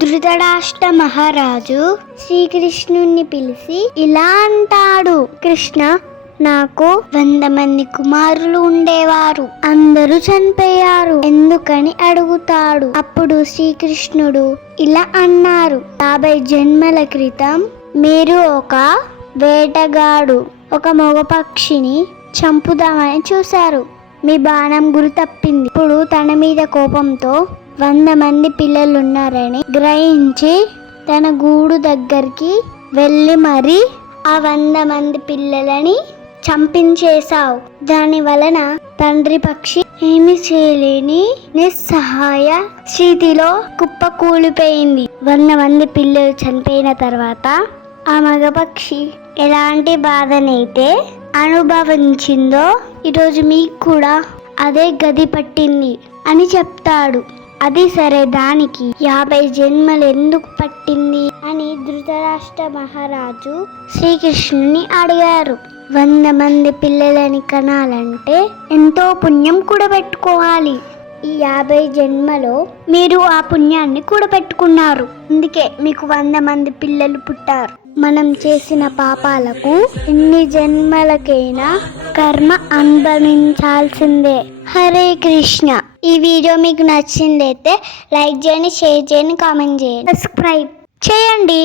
ధృతరాష్ట్ర మహారాజు శ్రీకృష్ణుణ్ణి పిలిచి ఇలా అంటాడు, కృష్ణ, నాకు 100 మంది కుమారులు ఉండేవారు, అందరూ చనిపోయారు, ఎందుకని అడుగుతాడు. అప్పుడు శ్రీకృష్ణుడు ఇలా అన్నారు, 50 జన్మల క్రితం మీరు ఒక వేటగాడు ఒక మగ పక్షిని చంపుదామని చూశారు. మీ బాణం గురి తప్పింది. ఇప్పుడు తన మీద కోపంతో 100 మంది పిల్లలున్నారని గ్రహించి తన గూడు దగ్గరికి వెళ్ళి మరి ఆ 100 మంది పిల్లలని చంపించేశావు. దాని వలన తండ్రి పక్షి ఏమి చేయలేని నిస్సహాయ స్థితిలో కుప్పకూలిపోయింది. 100 మంది పిల్లలు చనిపోయిన తర్వాత ఆ మగపక్షి ఎలాంటి బాధనైతే అనుభవించిందో ఈరోజు మీకు కూడా అదే గది పట్టింది అని చెప్తాడు. అది సరే, దానికి 50 జన్మలు ఎందుకు పట్టింది అని ధృతరాష్ట్ర మహారాజు శ్రీకృష్ణుని అడిగారు. 100 మంది పిల్లలని కనాలంటే ఎంతో పుణ్యం కూడబెట్టుకోవాలి. ఈ 50 జన్మలో మీరు ఆ పుణ్యాన్ని కూడబెట్టుకున్నారు, అందుకే మీకు 100 మంది పిల్లలు పుట్టారు. మనం చేసిన పాపాలకు ఎన్ని జన్మలకైనా కర్మ అనుభవించాల్సిందే. హరే కృష్ణ. ఈ వీడియో మీకు నచ్చిందైతే లైక్ చేయండి, షేర్ చేయండి, కామెంట్ చేయండి, సబ్స్క్రైబ్ చేయండి.